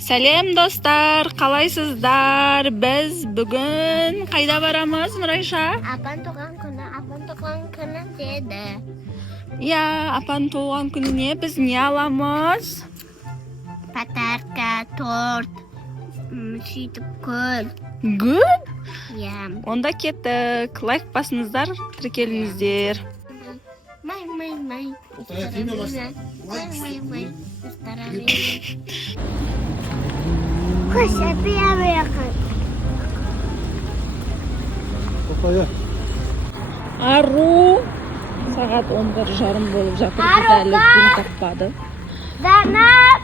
Сәлем достар, қалайсыздар? Біз бүгін қайда барамыз, Нұрайша? Апан туған күні деді. Апан туған күніне біз не аламыз? Подарка, торт, сөйтіп гүл. Гүл? Онда кеттік. Лайк басыңыздар, тіркеліңіздер. Май. Хош, Ару сағат 11:30 болып жатыр. Біз әлі күн таппады. Данап,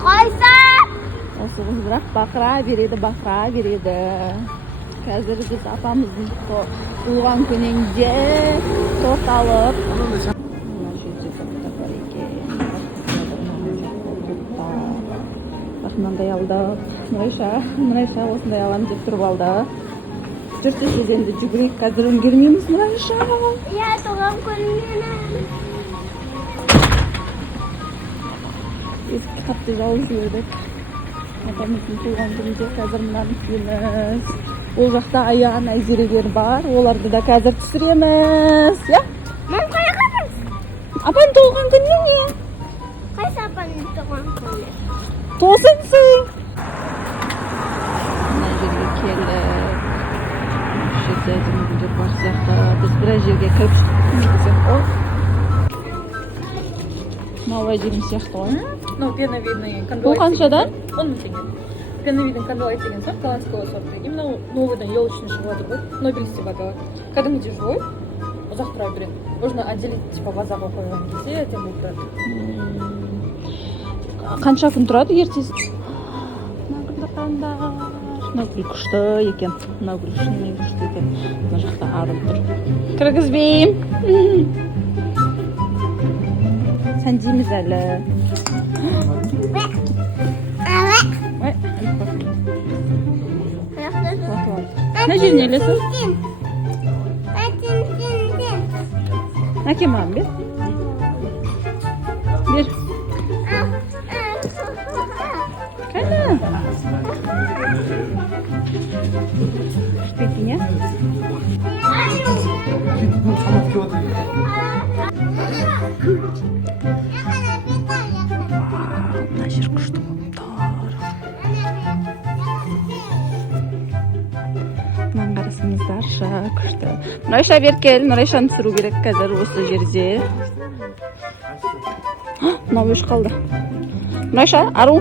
қойса! Осы қыз бірақ бақыра береді. Қазір біз апамыздың туған күнінде торт алып. Мынандай алдық. Нұрайша осындай алам деп тұрып алды. Жүрсе енді жүгірейік, қазір үлгермейміз, Нұрайша. Туған күніне. Ескі қатты жауыз жібердік. Апамыздың туған күнінде қазір мынаны киеміз. Ол жақта Аян, Айзерелер бар. Оларды да қазір түсіреміз. Мен қайғамыз? Апан туған күні не? Қайсы апаның туған күні? Тоғызынсың. Мына жерге келіп. Жерде мүмкіндер бар сияқты. Біз біраз жерге кіріп шықтық. Мауадин сияқты ғой. Пеновидный Бұл кондуайт. қаншадан? 10 000 теңге. Пеновидный кондуайт деген сорт, голландского сорта. Именно новыйдан елочный живой ғой. Нобель деп аталады. Кәдімгідей живой, ұзақ тұра береді. Можно отделить, типа вазаға қойған кезде, тем более. Қанша күн тұрады ертесі? Нагүл күшті екен. Мына жақта арып тұр. Кіргізбейм. Сәндейміз әлі. Мына жеріне ілесің? Әкем маған бер. Бер. Қайда? Пекин, я? Мына жер күшті тұр. Мынаны қарасыңыздаршы, күшті. Нұрайша бер кел, Нұрайшаны түсіру керек қазір осы жерде. Мынау өш қалды. Нұрайша, ару.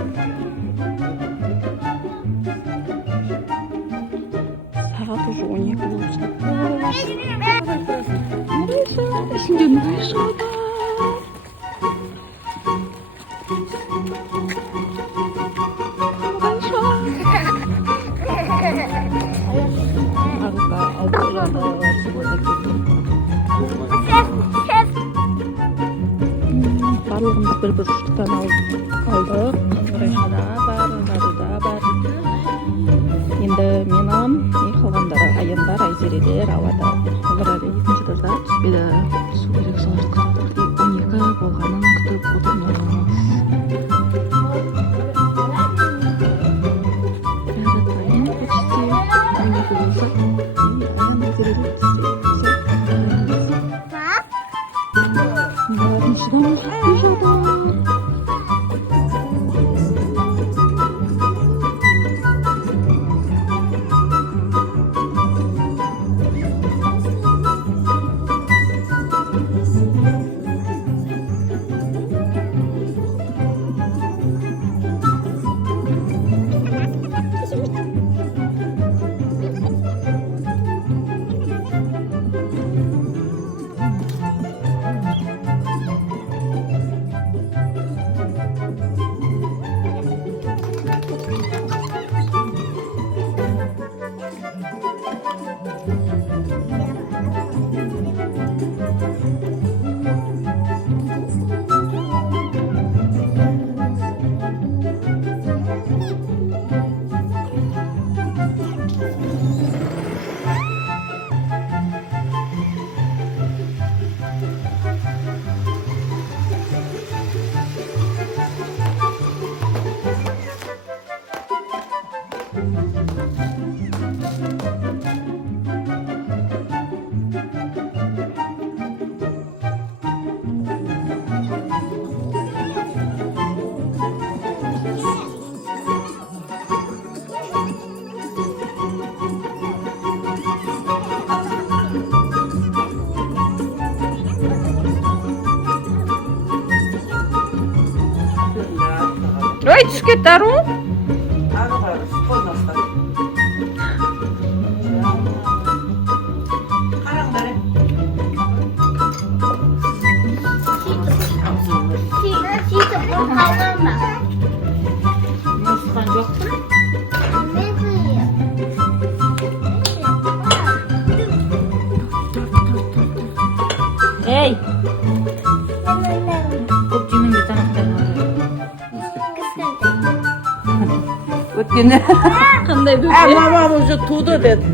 Сағат уже 12 болып жатыр. Нұрайша, ішінде Нұрайша бар. Аруда алып жатыр. Барлығымыз бір ұштықтан алдық. Нұрайшада бар, Аруда бар. Енді менім, қалғандары Аяндар, Айзерелер ауада. Олар әлі екінші доза түспеді. Су керек соларды қылдық. 12 болғанын күтіп отырмыз. Бәрі дайын почти. 12 болса. Аян Айзерелер түссе. Олардың шыдамы жатыр. ой түсіп кетті ару. ары бары қоймастан. Қараңдар. Сөйтіп бұл қалған ба? Нұсқан жоқпын. Ей, көп жемеңдер тамақтарын. Өткені. Қандай мамам уже туды деді.